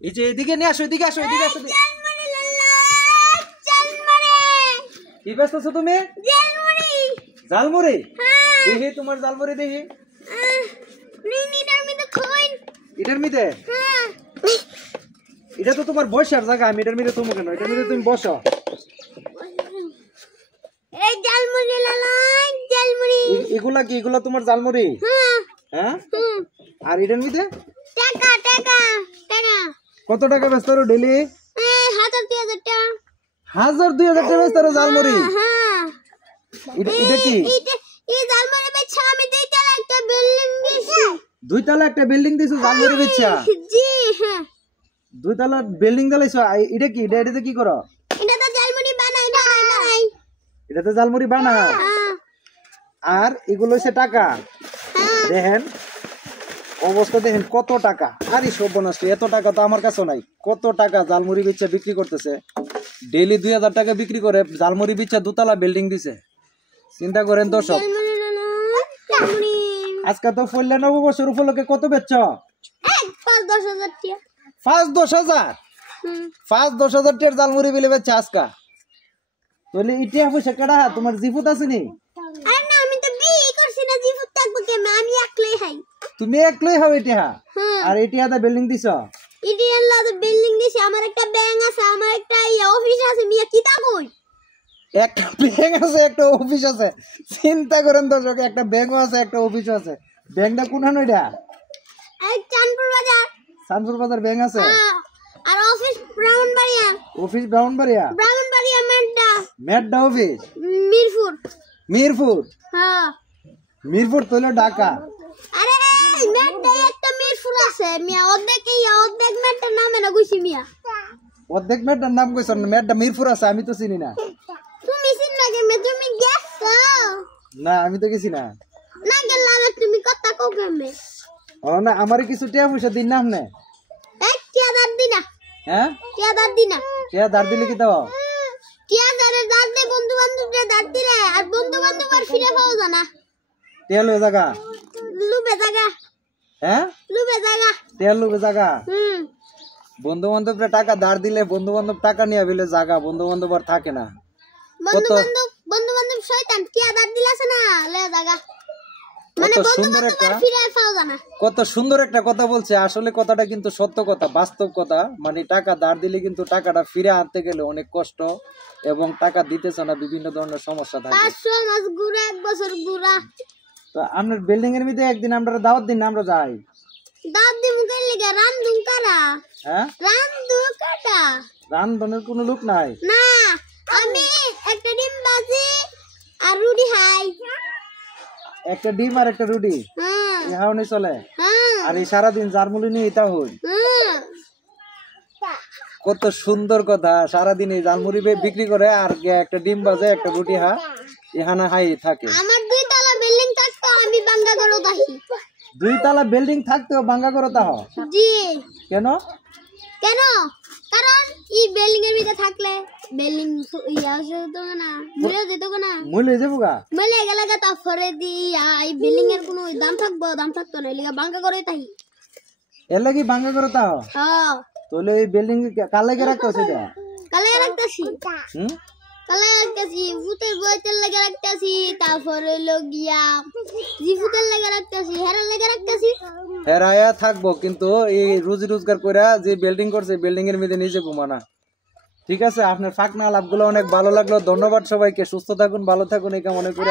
এই যে এদিকে নিয়ে আসো, এদিকে আসো, এদিকে আসো। কি ব্যস্ত আছো তুমি? জালমুড়ি দেখি, তোমার জালমুড়ি দেখি। এটার মধ্যে এটা তো তোমার বসার জায়গা, আমি এটার মধ্যে তুমি কেন? এটার মধ্যে তুমি বসো। এগুলা কি? এগুলা তোমার জালমুড়ি? হ্যাঁ। আর এটার মধ্যে কত টাকা ব্যস্ত ডেলি? 1000-2000 টাকা ব্যস্ত জালমুড়ি। এটা কি? 2 তলা একটা বিল্ডিং দিছো জালমুড়ি বেচা? জি হ্যাঁ, 2 তলা বিল্ডিং দিলাইছো। এটা কি? এটাতে কি করো? এটাতে জালমুড়ি বানাই। এটাতে জালমুড়ি বানায়। আর এগুলো হচ্ছে টাকা। দেখেন অবস্থা, দেখেন কত টাকা। আরে সর্বনাশ, এত টাকা তো আমার কাছে নাই। কত টাকা জালমুড়ি বেচা বিক্রি করতেছে, ডেইলি 2000 টাকা বিক্রি করে জালমুড়ি বেচা 2 তলা বিল্ডিং দিছে। চিন্তা করেন দর্শক, আজকে তো পয়লা নববর্ষের উপলক্ষে কত বেচছ? 5-10 হাজার টাকার জালমুড়ি বিলে বেচছে আজকা। তাহলে ইটিয়া পয়সা কেডা? তোমার জিফুত আছে নি? তুমি একলাই হও ইটিয়া? আর ইটিয়া দা বিল্ডিং দিছ? ইটিয়া লা বিল্ডিং দিছি। আমার একটা ব্যাংক আছে, আমার একটা অফিস আছে। মিয়া কি তা কই? একটা ব্যাংক আছে, একটা অফিস আছে। চিন্তা করেন দর্শক, একটা ব্যাংকও আছে, একটা অফিসও আছে। ব্যাংকটা কোনখানে? এটা চাঁদপুর বাজার। চাঁদপুর বাজার ব্যাংক আছে। আর office Brahmanbaria. Office Brahmanbaria? Brahmanbaria Medda office Mirpur. হ্যাঁ মিরপুর তো হলো ঢাকা। আরে মেড্ডা একটা মিরপুর আছে মিয়া। অর্ধেক মেড্ডার নাম না কইছি মিয়া। অর্ধেক মেড্ডার নাম কইছ না? মেড্ডা মিরপুর আছে, আমি তো চিনি না। তুমি চিনবা কেমনে? তুমি গেছো? না আমি তো গেছি না। না গেলাম তুমি কথা কও কেমনে? ও না, আমারে কিছু টাকা পয়সা দিন না আপনি? এক টাকা দার দিনা। হ্যাঁ টাকা দার দিনা। টাকা দার দিলে কি দাও? টাকা দার দে বন্ধু বান্ধবরে দার দিলে, আর বন্ধু বান্ধব আর ফিরে পাওয়া যায় না। টাকা লয়ে জায়গা লুবে জায়গা। হ্যাঁ লুবে জায়গা। টাকা লুবে জায়গা। বন্ধু বান্ধবরে টাকা দার দিলে বন্ধু বান্ধব টাকা নিয়ে বিলে জায়গা, বন্ধু বান্ধব আর থাকে না। বন্ধু বান্ধব শয়তান। টাকা দার দিলাছ না লয়ে জায়গা। কত সুন্দর একটা কথা বলছে। আসলে কথাটা কিন্তু সত্য কথা, বাস্তব কথা। মানে টাকা ধার দিলে কিন্তু টাকাটা ফিরে আনতে গেলে অনেক কষ্ট, এবং টাকা দিতেছে না, বিভিন্ন ধরনের সমস্যা থাকে। তো আপনার বিল্ডিং এর মধ্যে একদিন আমরা দাওয়াত দিন, আমরা যাই। দাওয়াত দিমু কই লাগা? রান্ধুন কারা? হ্যাঁ রান্ধু কাটা? রান্ধনের কোনো লোক নাই না। আমি একটা ডিম ভাজি আর রুটি খাই। একটা ডিম আর একটা রুটি ইহাও নেই চলে? আর এই সারাদিন জারমুড়ি নিয়ে এটা হই। কত সুন্দর কথা। সারাদিন এই জারমুড়ি বিক্রি করে আর একটা ডিম বাজে, একটা রুটি ইহানা হাই থাকে। আমার 2 তলা বিল্ডিং থাকতো, আমি বাঙ্গা করে থাকি। 2 তলা বিল্ডিং থাকতেও বাঙ্গা করে তা? জি। কেন? কারণ এই বিল্ডিং এর ভিতরে থাকলে বিল্ডিং ইয়া যেত না, মুলে যেত না। মুলে যাবো গা? মুলে গেলে গা তারপরে দি এই বিল্ডিং এর কোনো দাম থাকতো না। লিগা বাঙ্গা করে তাই। এর লাগি বাঙ্গা করে তা? হ্যাঁ। তাহলে এই বিল্ডিং কাল লাগে রাখতাছ? এটা কাল লাগে রাখতাছি। কাল লাগে রাখতাছি, ভূতের বইতের লাগে রাখতাছি, তারপরে লগিয়া জি ভূতের লাগে রাখতাছি, হেরার লাগে রাখতাছি। হেরায়া থাকবো, কিন্তু এই রুজি রোজগার কইরা যে বিল্ডিং করছে, বিল্ডিং এর মধ্যে নিজে ঘুমানা। ঠিক আছে, আপনার ফাঁকনা আলাপগুলো অনেক ভালো লাগলো। ধন্যবাদ সবাইকে। সুস্থ থাকুন, ভালো থাকুন, এই কামনা করে।